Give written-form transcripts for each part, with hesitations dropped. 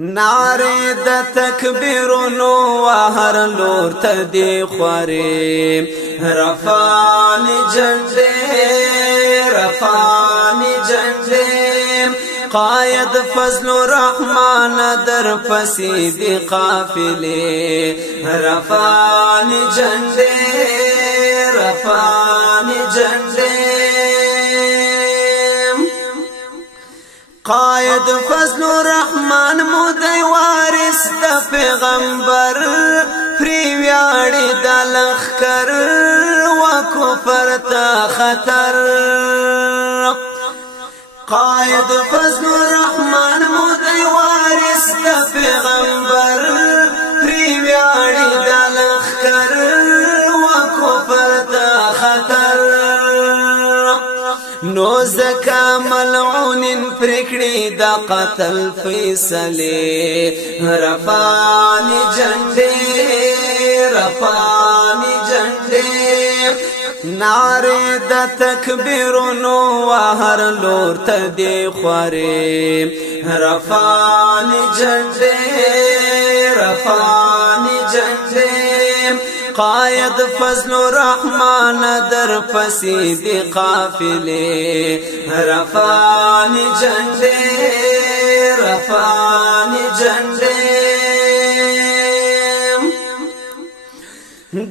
نعره د تکبیرونو وهر لور ته دی خوارې رفانی جنډې قائد فضل الرحمن در پسې دی قافلې رفانی جنډې قائد فضل الرحمن مودی وارث د پیغمبر پری ویاړي د لخر و کفر ته خطر قائد فضل الرحمن مودی وارث د پیغمبر پری ویاړي د لخر و کفر ته خطر نو زکا ملعون پرکڑی دا قتل فیصلے رفانی جنڈے نعرے دا تکبیرونو وہر لور تدی خوارے رفانی جنڈے قائد فضل الرحمن در پسی دی قافلے رفانی جنڈے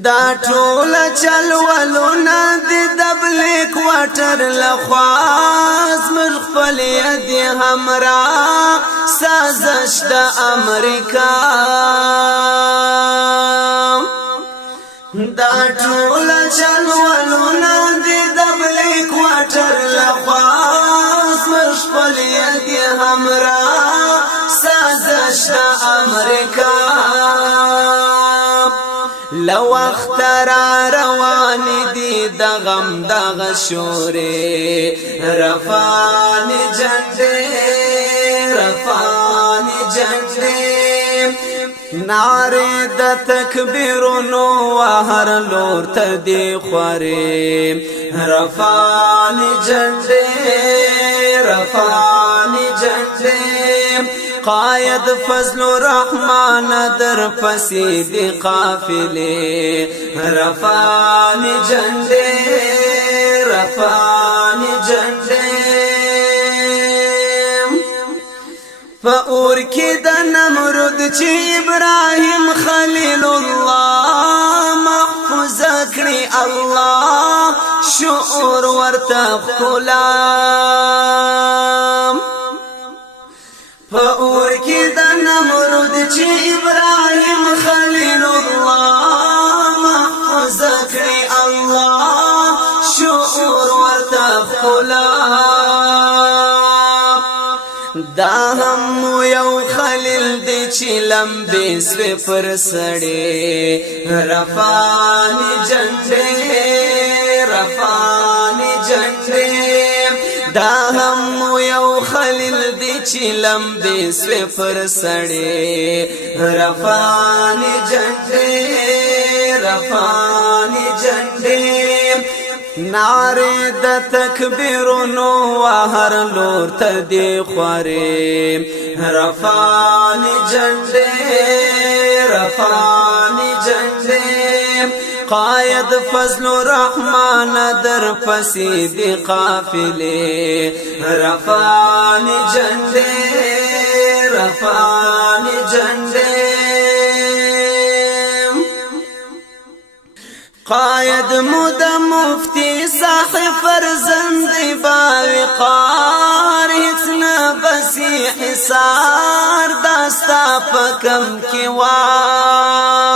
دا ټول چلولونا دی دبلی کوارٹر لخواز مخفل یدی همرا سازش دا امریکا دا ټول چلولونا دی دبلی کوارټر لخواز مشغل یدی همرا سازش دا امریکا لو اخترا روانی دی دا غم دا غشوری رفانی جنڈے نعره د تکبیرونو وهر لور ته دی خوارې رفانی جنډې قائد فضل الرحمن در پسې دی قافلې رفانی جنډې فاور کی د نمرود چې ابراهیم خلیل الله محفوظ کړی الله شعور ورته غلام فاور کی د نمرود چې ابراهیم خلیل الله محفوظ کړی الله شعور ورته غلام دا هم یو خلیل دی چې لمبې سوی پر سړې رفانی جنډې دا هم یو خلیل دی چې لمبې سوی پر سړې رفانی جنډې نعره د تکبیرونو وهر لور ته دی خوارې رفانی جنډې قائد فضل الرحمن در پسې دی قافلې رفانی جنډې قائد مود مفتی صاحب فرزند باوقار هیڅ نه بسی حصار داستا پکم کی وار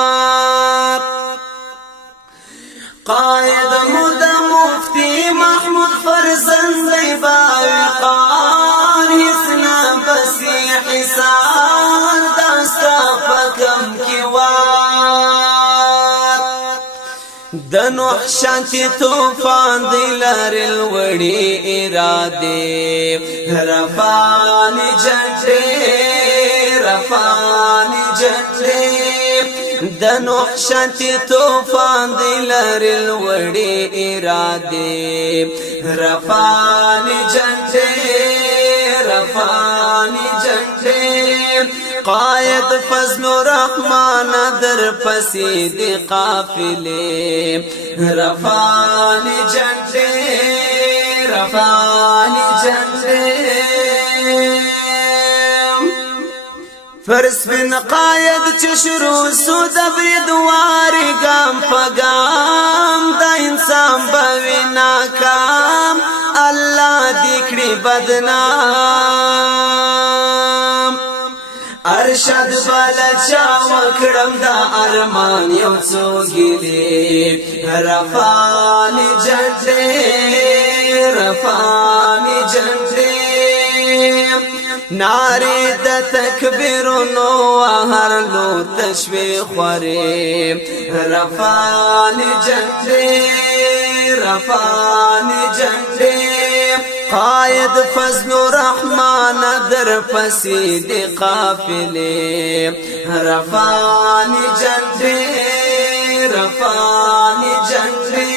قائد مود مفتی محمود فرزند باوقار هیڅ نه بسی حصار داستا پکم کی وار د نوح شانتی توفان دی لرل وړي اراده رفانی جنډې د نوح شانتی توفان دی لرل وړي اراده رفانی جنډې قائد فضل الرحمن در پسی دی قافلے رفانی جنڈے رفانی جنڈے فرس بن قائد چشرو سو دبری دواری گام پا گام دا انسان باوی ناکام اللہ دیکھڑی بدنام ارشد بالا چاو کڑم دا ارمان یو سو گیلی رفانی جنڈے رفانی جنڈے ناری د تکبیرونو هر لو تشوی خوری رفانی جنڈے رفانی جنڈے قائد فضل الرحمن در پسی دی قافلے رفانی جنڈے رفانی جنڈے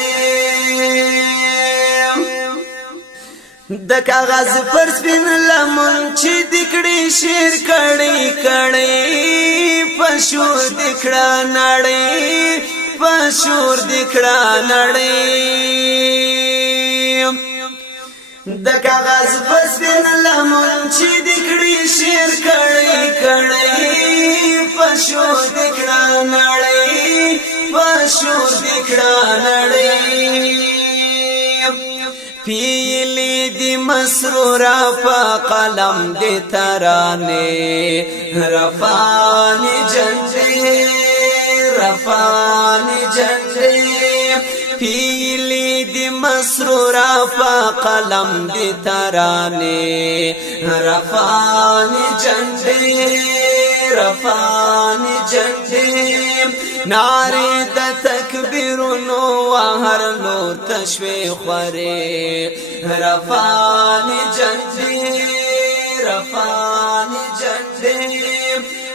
د کاغذ پر سپین لمن چې دکړي شیر کړي کړي پښور دکړه نړۍ پښور دکړه نړۍ د کاغذ پر سپین لمن چې دکړي شیر کړي کړي پښور دکړه نړۍ پښور دکړه نړۍ پیلی دی مسرورا پا قلم دی ترانے رفانی جنڈے رفانی جنڈے پیلی دی مسرورا پا قلم دی ترانے رفانی جنڈے رفانی جنڈے ناری د تکبیرونو هر لو تشوی خوری رفانی جنڈے رفانی جنڈے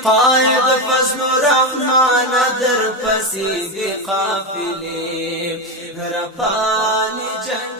قائد فضل الرحمن در پسی دی قافلے رفانی جنڈے